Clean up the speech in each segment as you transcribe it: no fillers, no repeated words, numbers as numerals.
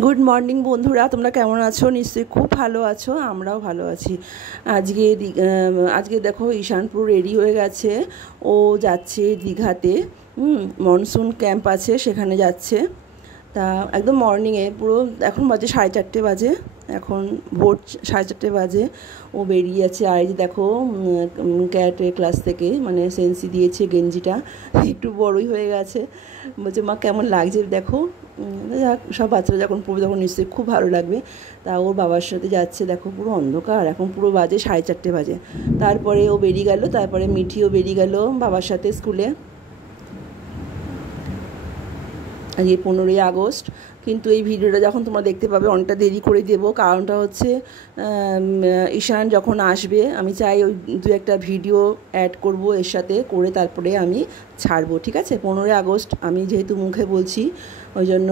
Good morning বন্ধুরা, তোমরা কেমন আছো? নিশ্চয়ই খুব ভালো আছো, আমরাও ভালো আছি। আজকে দেখো ঈশানপুর রেডি হয়ে গেছে, ও যাচ্ছে দীঘাতে। মনসুন ক্যাম্প আছে, সেখানে যাচ্ছে। তা একদম মর্নিংয়ে পুরো, এখন বাজে 4:30 বাজে, এখন ভোর 4:30 বাজে। ও বেরিয়ে যাচ্ছে। আর এই যে দেখো, ক্যারাটে ক্লাস থেকে মানে সেন্সি দিয়েছে, গেঞ্জিটা একটু বড়ই হয়ে গেছে। বলছে মা কেমন লাগছে দেখো। যাক, সব বাচ্চারা যখন পড়বে তখন নিশ্চয়ই খুব ভালো লাগবে। তা ওর বাবার সাথে যাচ্ছে, দেখো পুরো অন্ধকার, এখন পুরো বাজে 4:30 বাজে। তারপরে ও বেরিয়ে গেল, তারপরে মিঠিও বেরিয়ে গেল বাবার সাথে স্কুলে। আজকে 15ই আগস্ট। কিন্তু এই ভিডিওটা যখন তোমরা দেখতে পাবে অনেকটা দেরি করে দেবো, কারণটা হচ্ছে ঈশান যখন আসবে আমি চাই ওই দু একটা ভিডিও অ্যাড করব এর সাথে, করে তারপরে আমি ছাড়বো, ঠিক আছে? 15ই আগস্ট আমি যেহেতু মুখে বলছি, ওই জন্য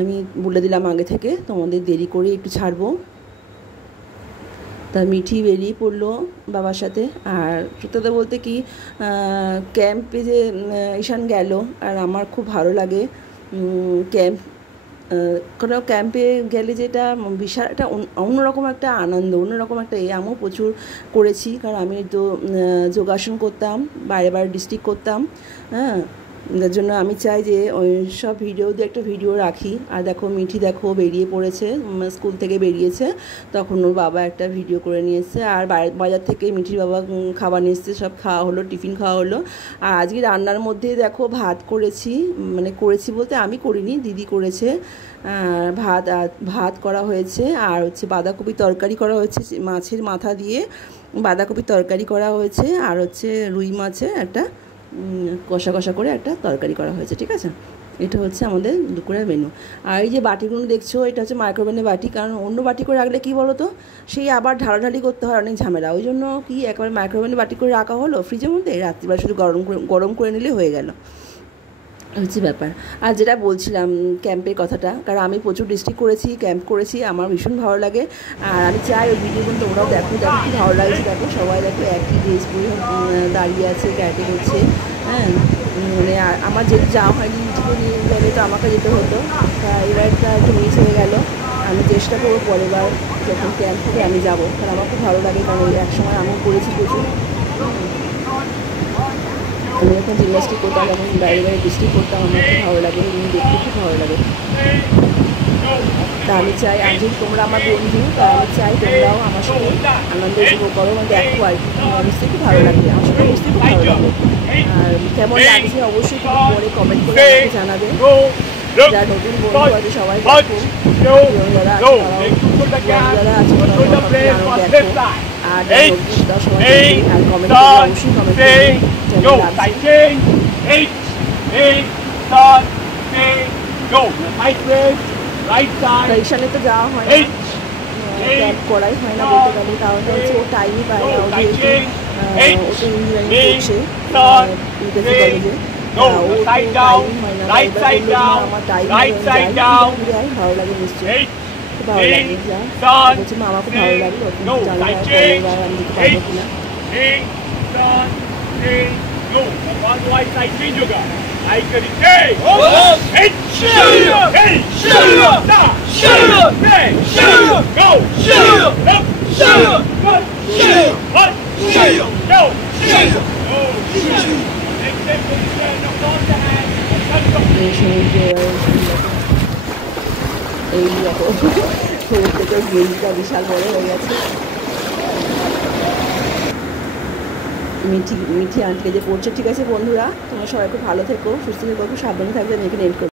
আমি বলে দিলাম আগে থেকে, তোমাদের দেরি করে একটু ছাড়বো। তা মিঠি বেরিয়ে পড়লো বাবার সাথে। আর সত্যি বলতে কি, ক্যাম্পে যে ঈশান গেল, আর আমার খুব ভালো লাগে ক্যাম্প। কোনো ক্যাম্পে গেলে যেটা বিশাল একটা অন্যরকম একটা আনন্দ, অন্যরকম একটা আমিও প্রচুর করেছি, কারণ আমি তো যোগাসন করতাম, বাইরে বাইরে ডিস্ট্রিক্ট করতাম। হ্যাঁ, যার জন্য আমি চাই যে ওই সব ভিডিও দিয়ে একটা ভিডিও রাখি। আর দেখো মিঠি দেখো বেরিয়ে পড়েছে, স্কুল থেকে বেরিয়েছে, তখন ওর বাবা একটা ভিডিও করে নিয়ে এসছে। আর বাজার থেকে মিঠির বাবা খাবার নিয়ে এসছে, সব খাওয়া হলো, টিফিন খাওয়া হলো। আর আজকে রান্নার মধ্যে দেখো ভাত করেছি, মানে করেছি বলতে আমি করিনি, দিদি করেছে। ভাত করা হয়েছে, আর হচ্ছে বাঁধাকপি তরকারি করা হয়েছে, মাছের মাথা দিয়ে বাঁধাকপি তরকারি করা হয়েছে, আর হচ্ছে রুই মাছের একটা কষা কষা করে একটা তরকারি করা হয়েছে, ঠিক আছে? এটা হচ্ছে আমাদের দুপুরের মেনু। আর এই যে বাটিগুলো দেখছো, এটা হচ্ছে মাইক্রোওভেনের বাটি, কারণ অন্য বাটি করে রাখলে কী বলো তো, সেই আবার ঢালাঢালি করতে হয়, অনেক ঝামেলা। ওই জন্য কি একবার মাইক্রোওভেনের বাটি করে রাখা হলো ফ্রিজের মধ্যে, রাত্রিবেলা শুধু গরম করে নিলে হয়ে গেল, হচ্ছে ব্যাপার। আর যেটা বলছিলাম ক্যাম্পের কথাটা, কারণ আমি প্রচুর ডিস্ট্রিক্ট করেছি, ক্যাম্প করেছি, আমার ভীষণ ভালো লাগে। আর আমি চাই ওই ভিডিওগুলো তোমরাও দেখো, কি ভালো লাগছে দেখো। সবাই দেখো একই ড্রেস পরে দাঁড়িয়ে আছে, ক্যারাটে করছে। হ্যাঁ, মানে আমার যেহেতু যাওয়া হয়নি, মিঠিকে নিয়ে গেলে তো আমাকে যেতে হতো, তা এবারটা একটু মিস হয়ে গেল। আমি চেষ্টা করবো পরের বার যখন ক্যাম্প থেকে আমি যাবো, কারণ আমার খুব ভালো লাগে, কারণ একসময় আমিও করেছি প্রচুর। আমি যখন জিমন্যাস্টিক করতাম, যখন বাইরে বাইরে ডিস্ট্রিক্ট করতাম, আমার খুব ভালো লাগে, এমনি দেখতে খুব ভালো লাগে। তা আমি চাই, আর যেহেতু তোমরা আমার বন্ধু, তা আমি চাই তোমরাও আমার সাথে আনন্দ উপভোগ করো, মানে দেখো আর কি। নিশ্চয়ই খুব ভালো লাগবে, আমার সাথে নিশ্চয়ই খুব ভালো লাগবে। আর কেমন লাগছে অবশ্যই তুমি পরে কমেন্ট করে আমাকে জানাবে। যারা নতুন বন্ধু আছে সবাই দেখো, যারা আছে তারাও দেখো। আর সবাই আর কমেন্ট করে, অবশ্যই কমেন্ট করবে। ঈশানে তো যাওয়া হয় না, ক্যাম্প করাই হয় না বলতে গেলে, কারণটা হচ্ছে ও টাইমই পায় না, ও যেহেতু ও তো ইঞ্জিনিয়ারিং করছে ইউকেসি কলেজে, ও টাইমই হয় না। আমার টাইম ভালো লাগে, নিশ্চয়ই খুব ভালো লাগে। যা বলছি মা, আমার খুব ভালো লাগে, জানা হয় পরের বার আমি যেতে পারবো কিনা। এইরকম থেকে গেঞ্জিটা বিশাল বড় হয়ে গেছে। মিঠি আন্টিকে যে পড়ছে, ঠিক আছে বন্ধুরা, তোমরা সবাই খুব ভালো থেকো, সুস্থ থেকো, খুব সাবধানে থাকবে। আমি এখানে এন্ড করবো।